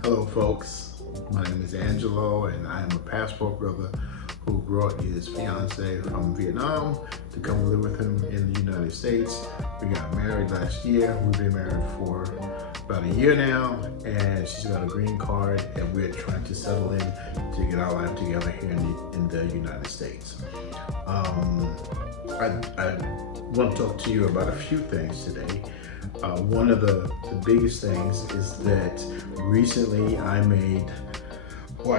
Hello folks, my name is Angelo and I am a passport brother who brought his fiance from Vietnam to come live with him in the United States. We got married last year. We've been married for about a year now, and she's got a green card, and we're trying to settle in to get our life together here in the United States. I want to talk to you about a few things today. One of the biggest things is that recently I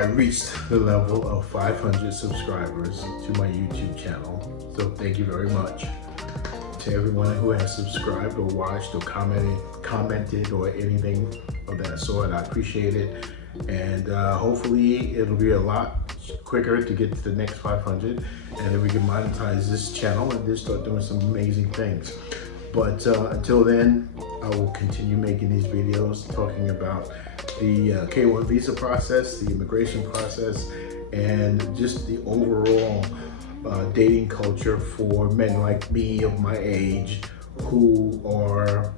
reached the level of 500 subscribers to my YouTube channel. So thank you very much to everyone who has subscribed or watched or commented or anything of that sort. I appreciate it. And hopefully it'll be a lot quicker to get to the next 500, and then we can monetize this channel and just start doing some amazing things. But until then, I will continue making these videos talking about the K1 visa process, the immigration process, and just the overall dating culture for men like me of my age who are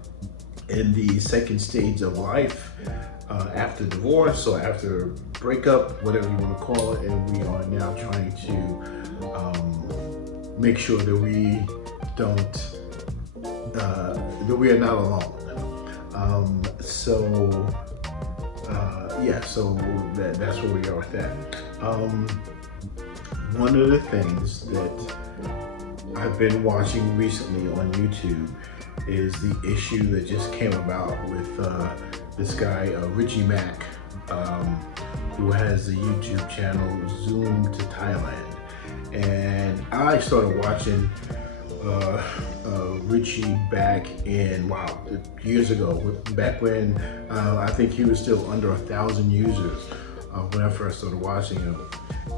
in the second stage of life, after divorce or after breakup, whatever you want to call it, and we are now trying to make sure that we don't that we are not alone. So that's where we are with that. One of the things that I've been watching recently on YouTube is the issue that just came about with this guy, Richie Mack, who has the YouTube channel Zoom to Thailand. And I started watching Richie back in, years ago, back when I think he was still under 1,000 users when I first started watching him.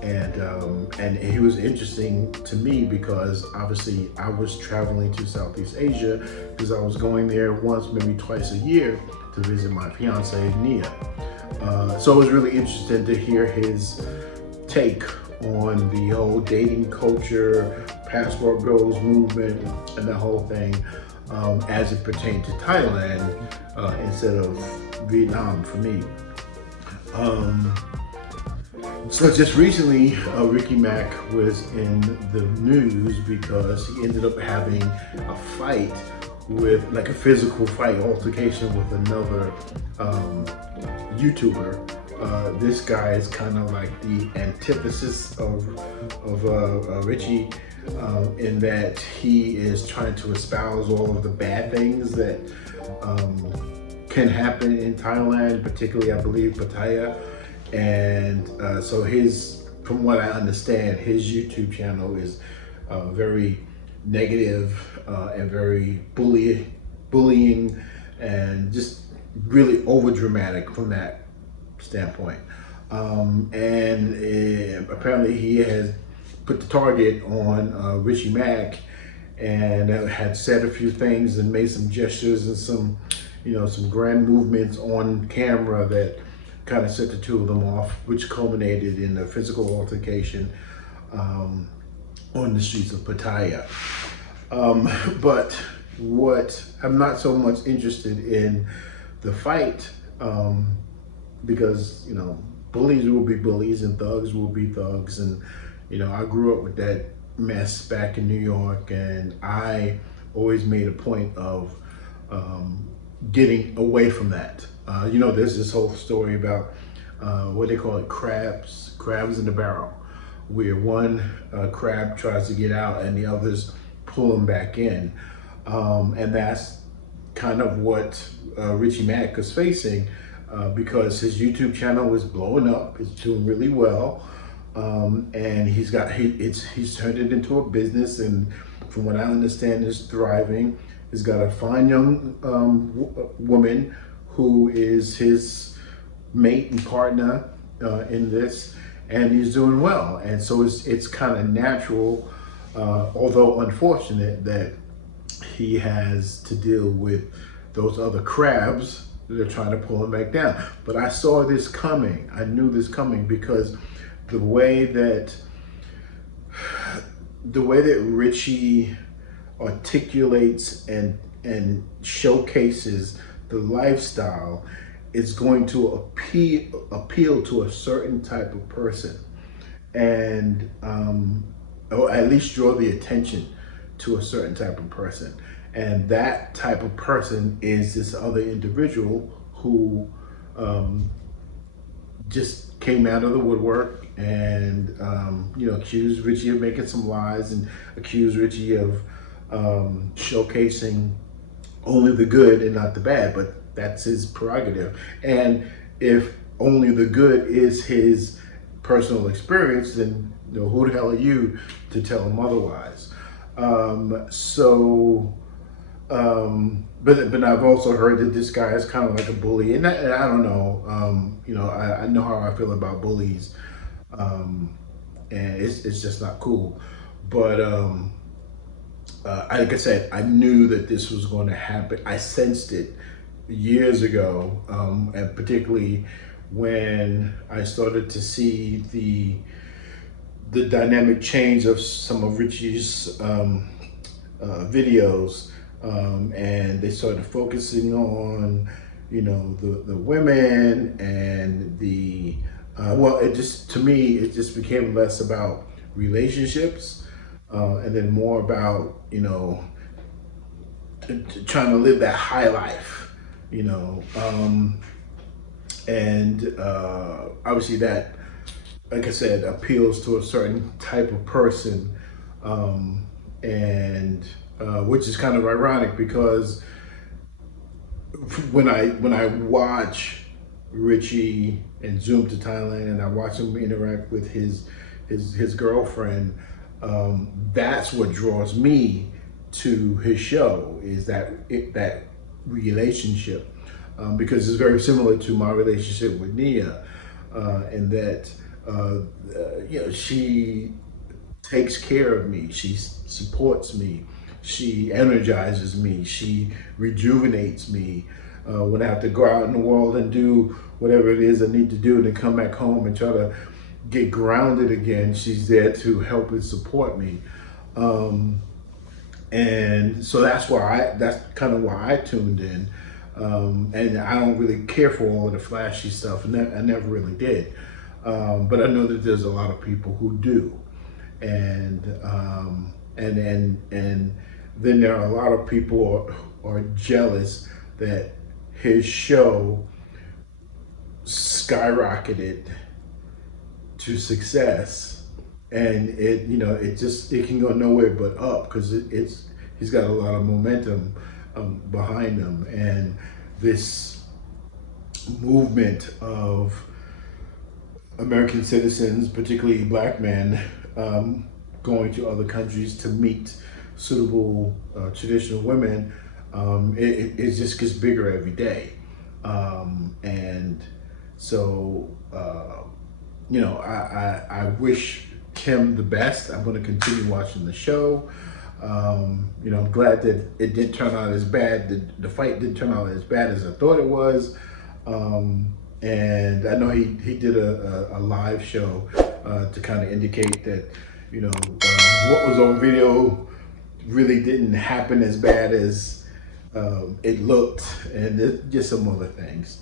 And he was interesting to me because obviously I was traveling to Southeast Asia because I was going there once, maybe twice a year to visit my fiance, Nia. So it was really interesting to hear his take on the whole dating culture, passport bros movement, and the whole thing as it pertained to Thailand instead of Vietnam for me. So just recently, Ricky Mack was in the news because he ended up having a fight with, like a physical fight, altercation with another YouTuber. This guy is kind of like the antithesis of Richie in that he is trying to espouse all of the bad things that can happen in Thailand, particularly I believe Pattaya. And so from what I understand, his YouTube channel is very negative and very bullying and just really over dramatic from that standpoint. And apparently he has put the target on Richie Mack and had said a few things and made some gestures and some grand movements on camera that kind of set the two of them off, which culminated in a physical altercation on the streets of Pattaya. But what I'm not so much interested in the fight, because bullies will be bullies and thugs will be thugs, and I grew up with that mess back in New York, and I always made a point of getting away from that. There's this whole story about what they call it, crabs in the barrel, where one crab tries to get out and the others pull him back in. And that's kind of what Richie Mack is facing because his YouTube channel is blowing up, it's doing really well. And he's turned it into a business, and from what I understand is thriving. He's got a fine young woman who is his mate and partner in this, and he's doing well. And so it's kind of natural, although unfortunate, that he has to deal with those other crabs that are trying to pull him back down. But I saw this coming. I knew this coming because the way that Richie articulates and showcases the lifestyle it's going to appeal to a certain type of person, and or at least draw the attention to a certain type of person. And that type of person is this other individual who just came out of the woodwork and accused Richie of making some lies, and accused Richie of showcasing only the good and not the bad. But that's his prerogative. And if only the good is his personal experience, then who the hell are you to tell him otherwise? But I've also heard that this guy is kind of like a bully, and I don't know. I know how I feel about bullies, and it's just not cool. But like I said, I knew that this was going to happen. I sensed it years ago, and particularly when I started to see the dynamic change of some of Richie's videos, and they started focusing on the women, and it just, to me, it just became less about relationships, and then more about trying to live that high life, and obviously that, like I said, appeals to a certain type of person, and which is kind of ironic, because when I watch Richie and Zoom to Thailand, and I watch him interact with his girlfriend, that's what draws me to his show, is that relationship, because it's very similar to my relationship with Nia, and that she takes care of me, she supports me, she energizes me, she rejuvenates me when I have to go out in the world and do whatever it is I need to do, and then come back home and try to get grounded again. She's there to help and support me, and so that's kind of why I tuned in, and I don't really care for all of the flashy stuff, and I never really did, but I know that there's a lot of people who do, and then there are a lot of people who are jealous that his show skyrocketed to success, and it can go nowhere but up, because he's got a lot of momentum behind him, and this movement of American citizens, particularly black men, going to other countries to meet suitable traditional women, it just gets bigger every day, and so I wish Kim the best. I'm going to continue watching the show. I'm glad that it didn't turn out as bad. The fight didn't turn out as bad as I thought it was, and I know he did a live show to kind of indicate that what was on video really didn't happen as bad as it looked, and just some other things.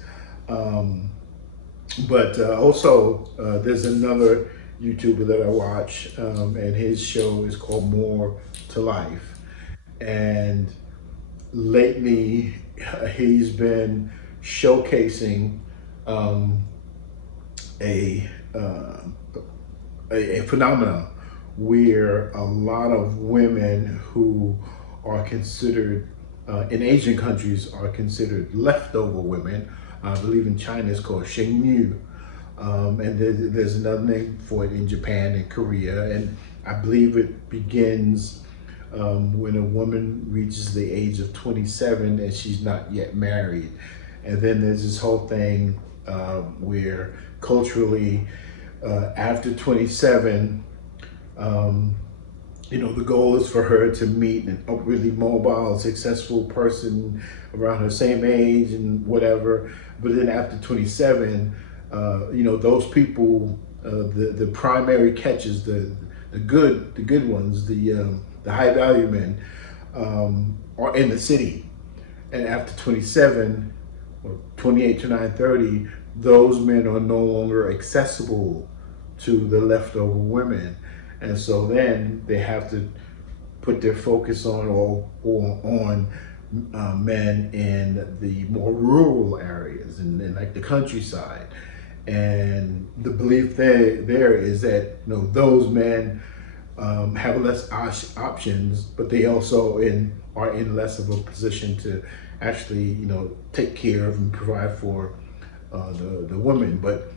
But also, there's another YouTuber that I watch, and his show is called More to Life. And lately, he's been showcasing a phenomenon where a lot of women who are considered in Asian countries are considered leftover women. I believe in China it's called Shengyu, and there's another name for it in Japan and Korea, and I believe it begins when a woman reaches the age of 27 and she's not yet married. And then there's this whole thing where culturally, after 27, the goal is for her to meet an upwardly mobile, successful person around her same age and whatever. But then after 27, those people, the primary catches, the good ones, the high value men, are in the city. And after 27, or 28, 29, 30, those men are no longer accessible to the leftover women. And so then they have to put their focus on or on men in the more rural areas and like the countryside. And the belief there is that those men have less options, but they also are in less of a position to actually take care of and provide for the women. But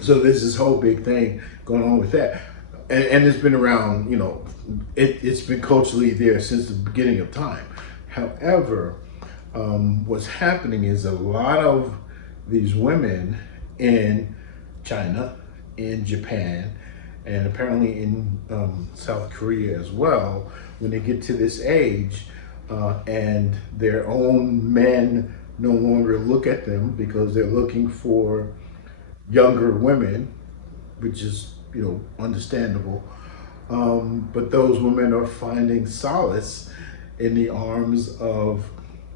so there's this whole big thing going on with that, and it's been around. It's been culturally there since the beginning of time. However, what's happening is a lot of these women in China, in Japan, and apparently in South Korea as well, when they get to this age and their own men no longer look at them because they're looking for younger women, which is understandable. But those women are finding solace in the arms of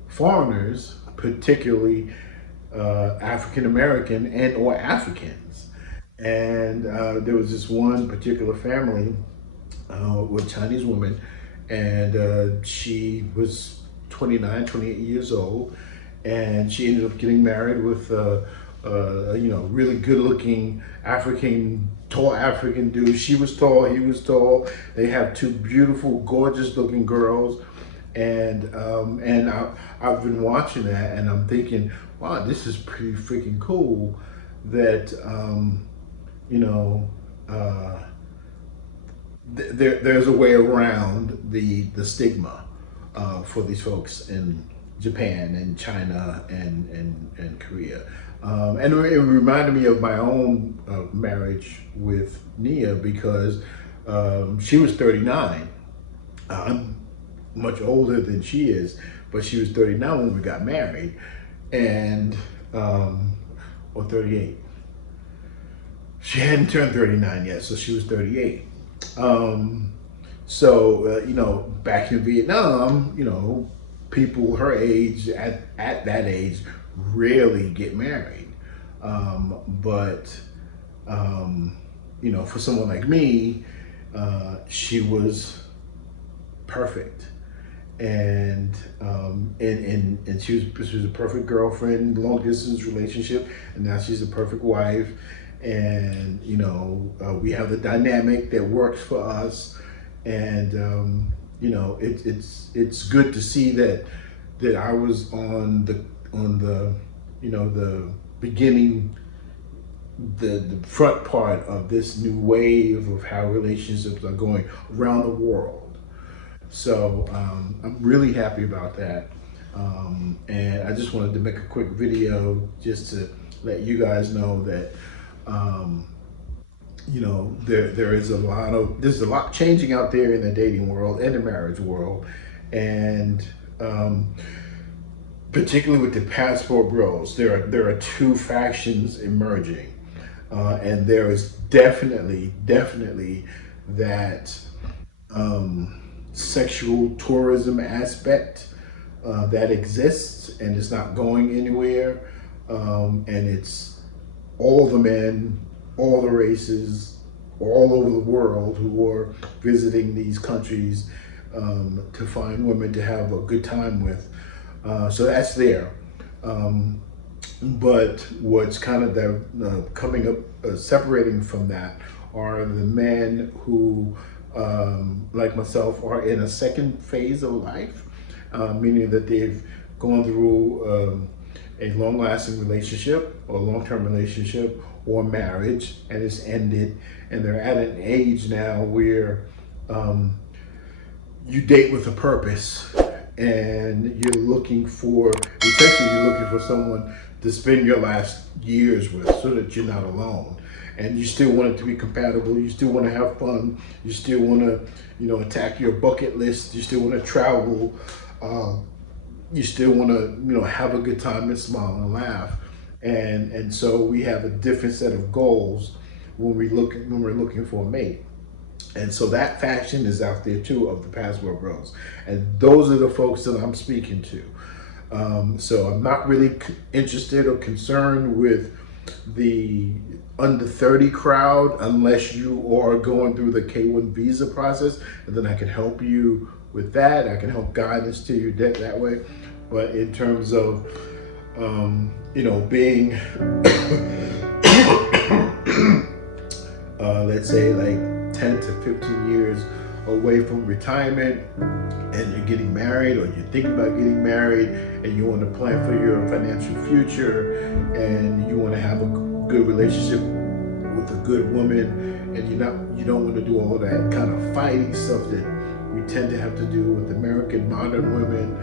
foreigners, particularly African American and or Africans. And there was this one particular family with a Chinese woman, and she was 29, 28 years old, and she ended up getting married with really good-looking tall African dude. She was tall, he was tall. They have two beautiful, gorgeous-looking girls, and I've been watching that, and I'm thinking, wow, this is pretty freaking cool. That there's a way around the stigma for these folks in Japan and China and Korea. And it reminded me of my own marriage with Nia, because she was 39. I'm much older than she is, but she was 39 when we got married, and or 38. She hadn't turned 39 yet, so she was 38. Back in Vietnam, people her age at that age rarely get married. For someone like me, she was perfect. And she was a perfect girlfriend, long distance relationship, and now she's a perfect wife. And we have the dynamic that works for us, and it's good to see that I was on the beginning, the front part of this new wave of how relationships are going around the world. So I'm really happy about that, and I just wanted to make a quick video just to let you guys know that there's a lot changing out there in the dating world and the marriage world, and particularly with the passport bros, there are two factions emerging, and there is definitely that sexual tourism aspect that exists, and it's not going anywhere, and it's all the men, all the races, all over the world who are visiting these countries to find women to have a good time with. So that's there. But what's kind of coming up, separating from that, are the men who, like myself, are in a second phase of life, meaning that they've gone through a long-lasting relationship or long-term relationship or marriage, and it's ended, and they're at an age now where you date with a purpose, and you're looking for someone to spend your last years with, so that you're not alone. And you still want it to be compatible, you still want to have fun, you still want to attack your bucket list, you still want to travel, you still want to have a good time and smile and laugh, and so we have a different set of goals when we're looking for a mate. And so that faction is out there too, of the passport bros, and those are the folks that I'm speaking to. So I'm not really interested or concerned with the under 30 crowd unless you are going through the K1 visa process, and then I can help you with that. I can help guidance to you that way. But in terms of being let's say like 10 to 15 years away from retirement, and you're getting married or you're thinking about getting married, and you want to plan for your financial future, and you want to have a good relationship with a good woman, and you don't want to do all that kind of fighting stuff that we tend to have to do with American modern women,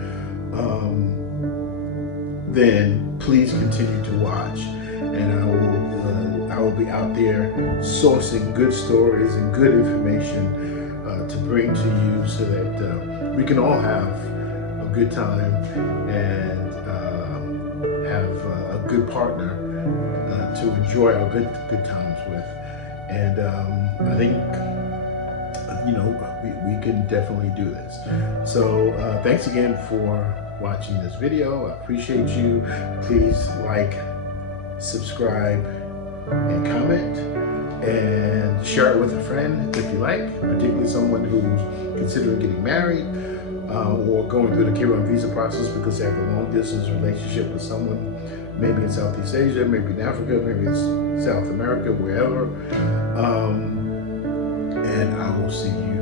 then please continue to watch, and I will be out there sourcing good stories and good information to bring to you, so that we can all have a good time and have a good partner to enjoy our good times with. And I think we can definitely do this. So thanks again for watching this video. I appreciate you. Please like, subscribe, and comment, and share it with a friend if you like, particularly someone who's considering getting married or going through the K1 visa process because they have a long distance relationship with someone, maybe in Southeast Asia, maybe in Africa, maybe in South America, wherever. And I will see you